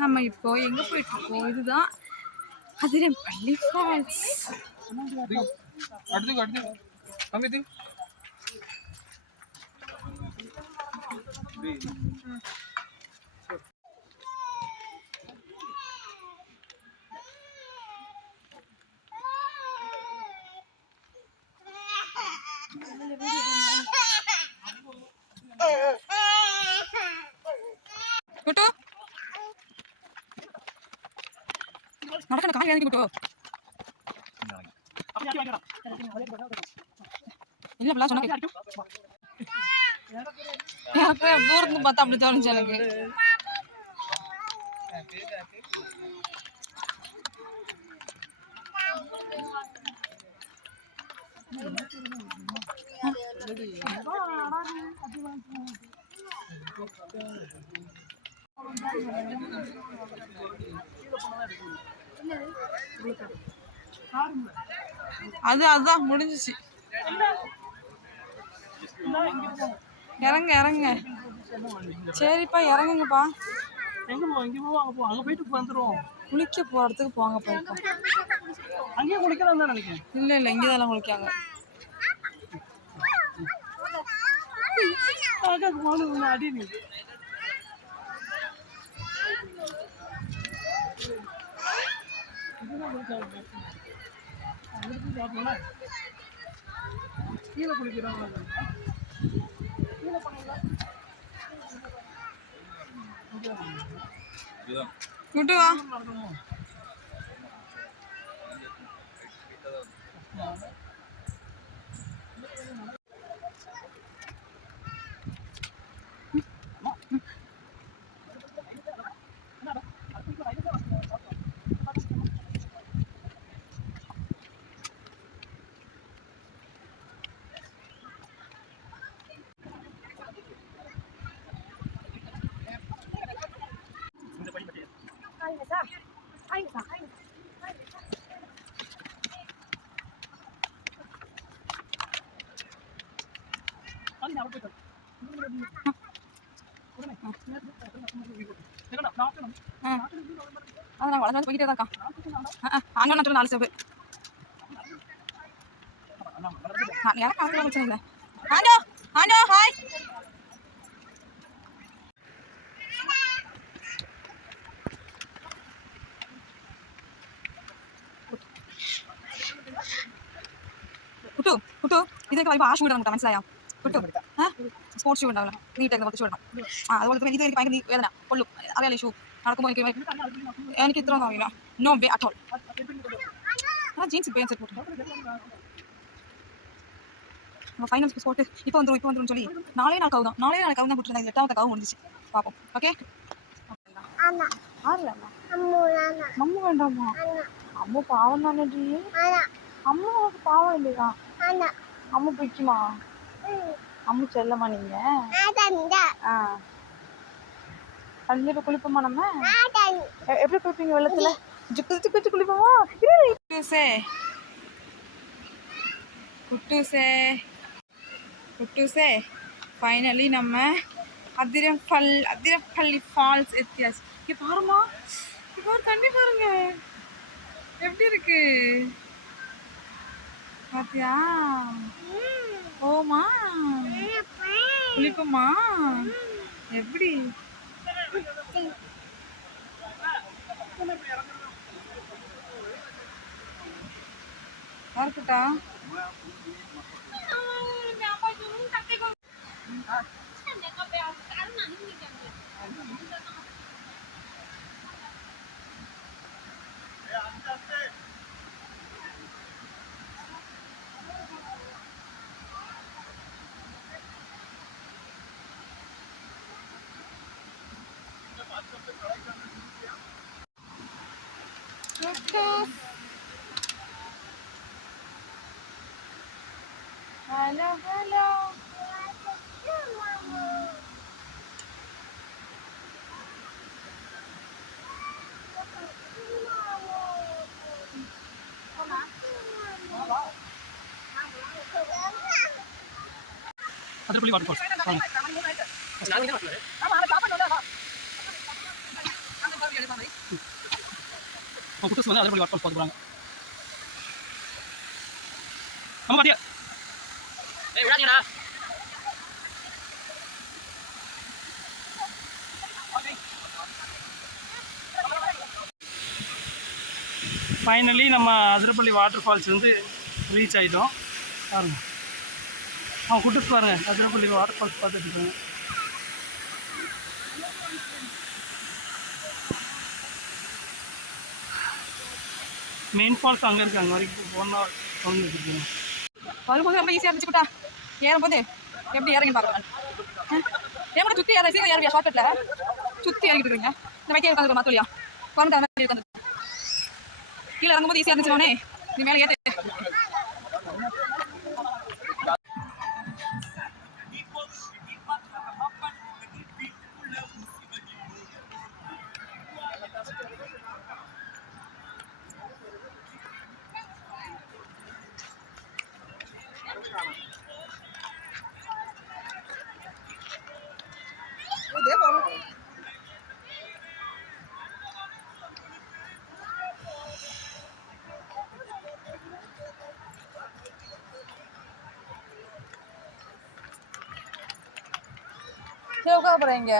நம்ம இப்போ எங்க போயிட்டு இருக்கோம்? இதுதான் அதிரம்பள்ளி ஃபால்ஸ். நடக்கணும் கால் இறங்கி விட்டோ இல்ல பிள்ளை சொன்னா தூரத்துக்கு பார்த்தா அப்படி தோணுச்சு எனக்கு. அதுதான் முடிஞ்சிச்சு. இறங்க இறங்க. சரிப்பா இறங்குங்கப்பா. குளிக்க போறதுக்கு போங்க போயிருக்கோம். இல்ல இல்ல இங்கதான் குளிக்காங்க. கீழே குளிக்கிறாங்க. விட்டுவா அதான் வளர்ந்து போய்கிட்டே தான் இருக்கான். அங்கே நட்டு 4 ஸ்டெப்பு யாரும் பிரச்சனை இல்லை. ஆண்டோ ஆண்டோ ஹாய். കുട്ടു കുട്ടു ഇതൊക്കെ വരുമ്പോൾ ആ ഷൂ ഇടണം കേട്ടോ, മനസ്സിലായോ കുട്ടു? സ്പോർട്സ് ഷൂ ഉണ്ടാവില്ല, നീട്ടൊക്കെ കുറച്ച് ഇടണം. അതുപോലെ തന്നെ ഇത് എനിക്ക് ഭയങ്കര വേദന കൊള്ളും, അറിയാലോ ഷൂ നടക്കുമ്പോൾ എനിക്ക് ഇത്ര ഒന്നും അറിയില്ല. No way at all. Jeans pant set போட்டு நம்ம ஃபைனல் ஸ்பாட் இப்போ வந்துரும் சொல்லி நாளே நாள் கவுதான் போட்டுருந்தேன். 8வது கவு முடிஞ்சிச்சு. பார்ப்போம். ஓகே மம்மு வேண்டாமா? அம்மா பாவம் தானே. அம்மாவுக்கு பாவம் இல்லையா? அம்மா பிடிக்குமா? அம்மா செல்லமா நீங்க? தண்ணியில குளிப்போமா நம்ம? எப்படி குளிப்பீங்க வெள்ளத்துல? குளிச்சு குளிப்போமா? குட்டூசே ஃபைனலி நம்ம அதிரம்பள்ளி ஃபால்ஸ் எத்தியாச்சு. இங்கே பாருமா, இப்போ தண்ணி பாருங்க எப்படி இருக்கு பாத்தியா? ஓமா குளிப்போமா? எப்படி இருக்கட்டா? Hello, hello. Athirappilly water falls வாங்க. குட்டஸ் வந்து அதிரப்பள்ளி வாட்டர் ஃபால்ஸ் பார்த்து போகிறாங்க. நம்ம பாத்தியா விடாதீங்கடா. ஃபைனலி நம்ம அதிரப்பள்ளி வாட்டர் ஃபால்ஸ் வந்து ரீச் ஆகிட்டோம். பாருங்க குட்டஸ் பாருங்க, அதிரப்பள்ளி வாட்டர் ஃபால்ஸ் பார்த்துட்டு இருக்காங்க. மெயின் ஃபால்ஸ் அங்கே இருக்குது, அங்கே வரைக்கும் போனால் வந்து வச்சுருக்கீங்க. வரும்போது ரொம்ப ஈஸியாக இருந்துச்சு குட்டா. ஏறும்போது எப்படி இறங்கி பார்க்கலாம். ஏன் கூட சுற்றி ஏற சீக்கிரம் ஏறியா ஷார்ட்கட்டில் சுற்றி இறங்கிட்டு இருக்கீங்க. இந்த வைக்க உட்காந்துருக்க மாத்தோலியா குழந்தை மாதிரி உட்காந்து கீழே இறங்கும்போது ஈஸியாக இருந்துச்சுனே நீ மேலே ஏற்று. உட்கார போகிறேன் இங்கே.